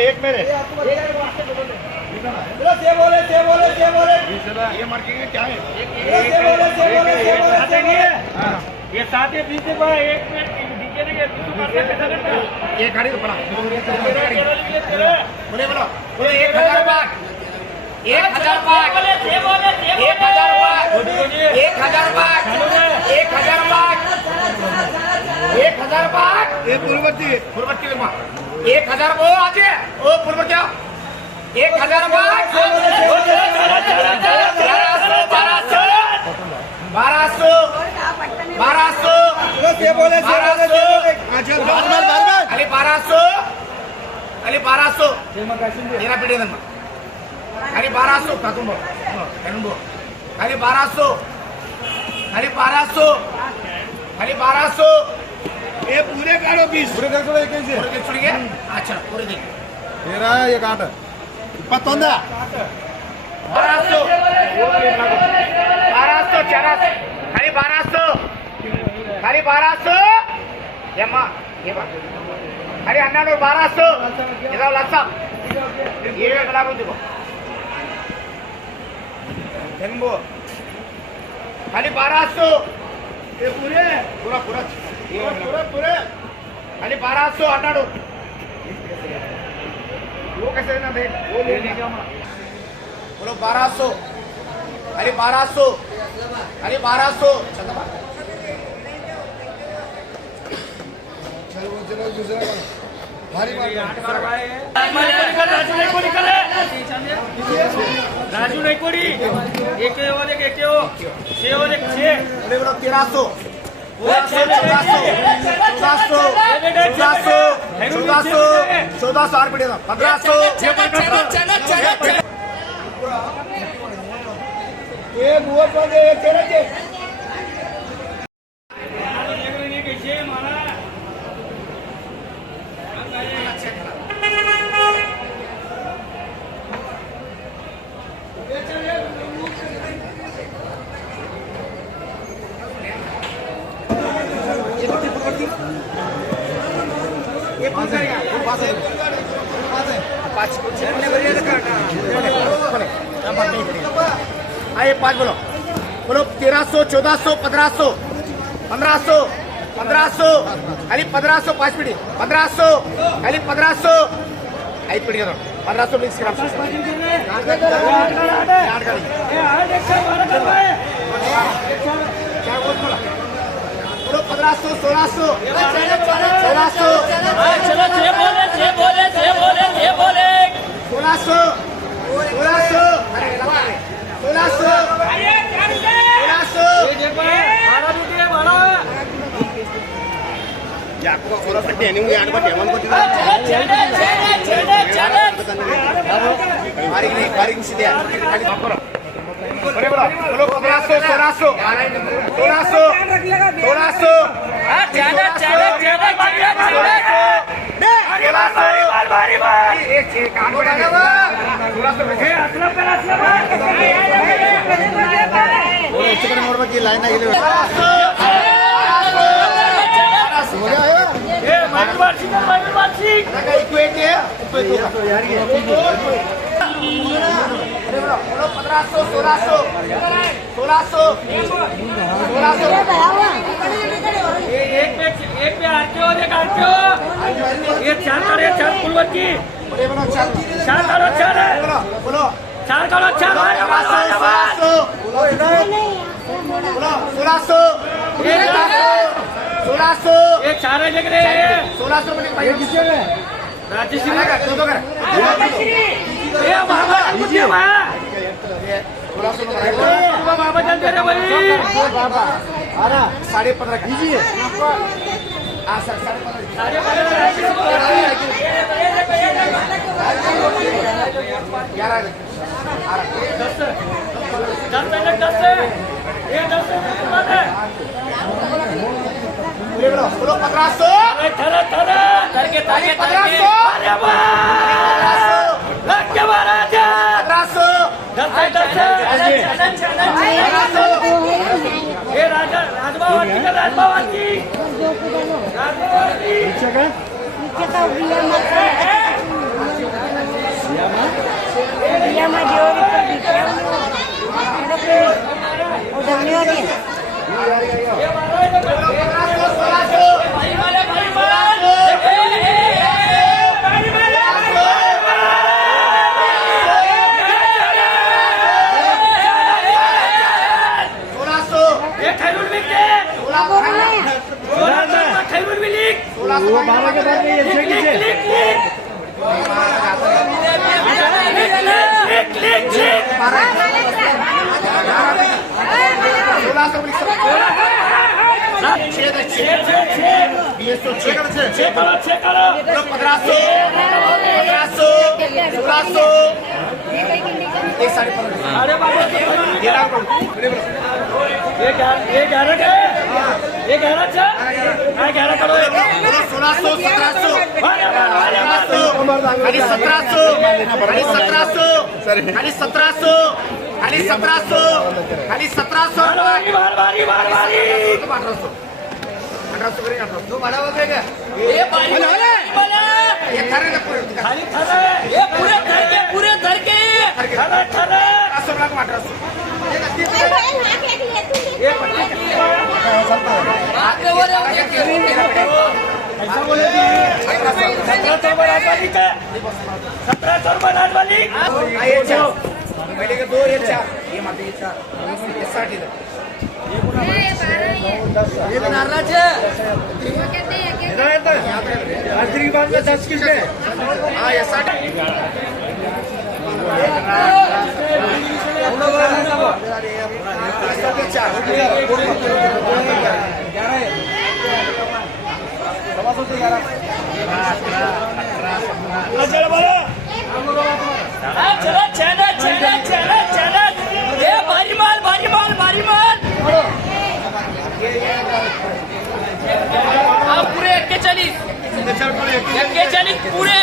एक मेरे ये मार्केट क्या है? ये साथ ही बीच में एक मिनट ये गाड़ी बोला बोले 1000 बात 1000 बात 1000 बात 1000 बात 1000 बात 1000 बात ये पूर्ववर्ती 1000 वो आगे ओ पूर्व क्या 1000 बात 1200 अली 1200 तेरा पीढ़ी अली 1200 कातुंबो अली 1200 ये पूरे काढ़ो 20 पूरे कर दो एक से पूरे छोड़िए अच्छा पूरे दे तेरा ये काट 21 खाली 1200 यम्मा ये बात खाली 1200 इधर लक्ष्य ये कला को देखो जन्मो खाली 1200 ये पूरे पूरा खाली 1200 अड्डाडो वो कैसे ना दे वो ले लीजिए बोलो 1200 खाली 1200 चलो भारी राजू नहीं कोड़ी एक 1300 1400 आर पड़े 1500 ये बुआ ये चले आइए 5 बोलो 1300 1400 1500 अली 1500 5 पीढ़ी 1500 अली 1500 5 पीढ़ी 1500 मिक्स करा बोलो 1500 1600 लाइन एक पे आरटीओ ये चार फुलवती चार बोलो 1600 ये 4 लग रहे हैं 1600 में राजश्री बाबा चलते रहे भाई 15.5 कीजिए बोलो 1500 करके 1500 हे राजभाव आणखी का राजभाव आणखी पूरे 41 पूरे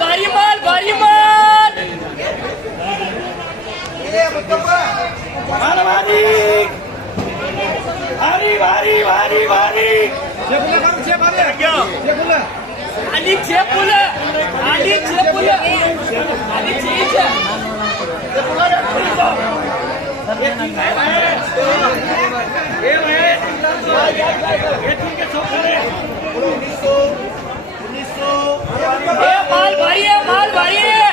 भारी माल भारी आली चेपुल माल भारी है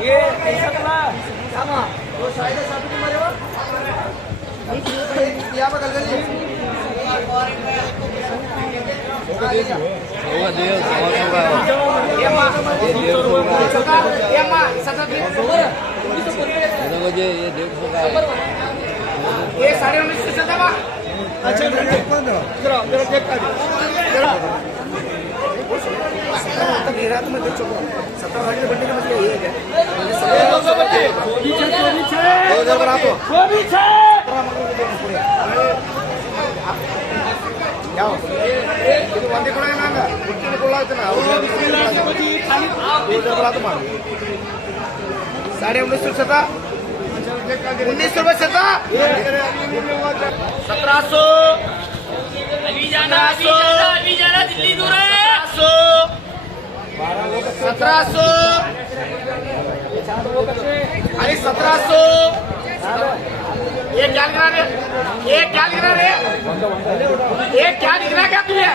ये 19.5 अच्छा रात में 17 वाले बंटे का मतलब ये है साढ़े 1900 1700 अभी जाना दिल्ली दूर है 1700 अरे 1700 ये क्या लिख रहा है? ये क्या लिख रहा है? ये क्या लिख रहा क्या तुझे?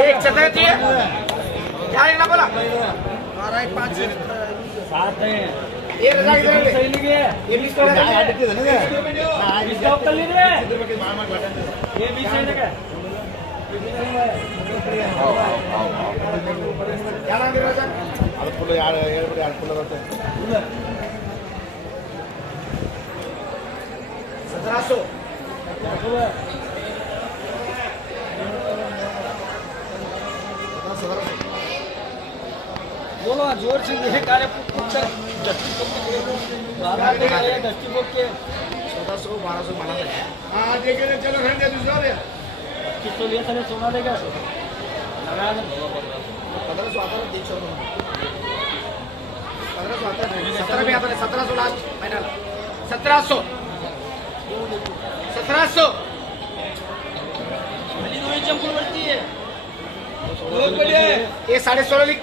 एक छत्र चाहिए क्या लिखना बोला? ये रजा किधर है? ये बीच में स्टॉप कर लीजिए। ये बीच में क्या? क्या नाम है रजा? फुल यार फुल होते 1700 बोलो जोर से ये कार्य पूछा दस्ती को के 1400 1200 माना था। हाँ देखे ना चलो घंटे दूसरा दे किसको लिया था सोना लेगा लगा 1500 आता है 300 1500 आता है 17 में आता है 1700 लास्ट फाइनल 1700 चंपुर बढ़ती है ये 16.5 लिख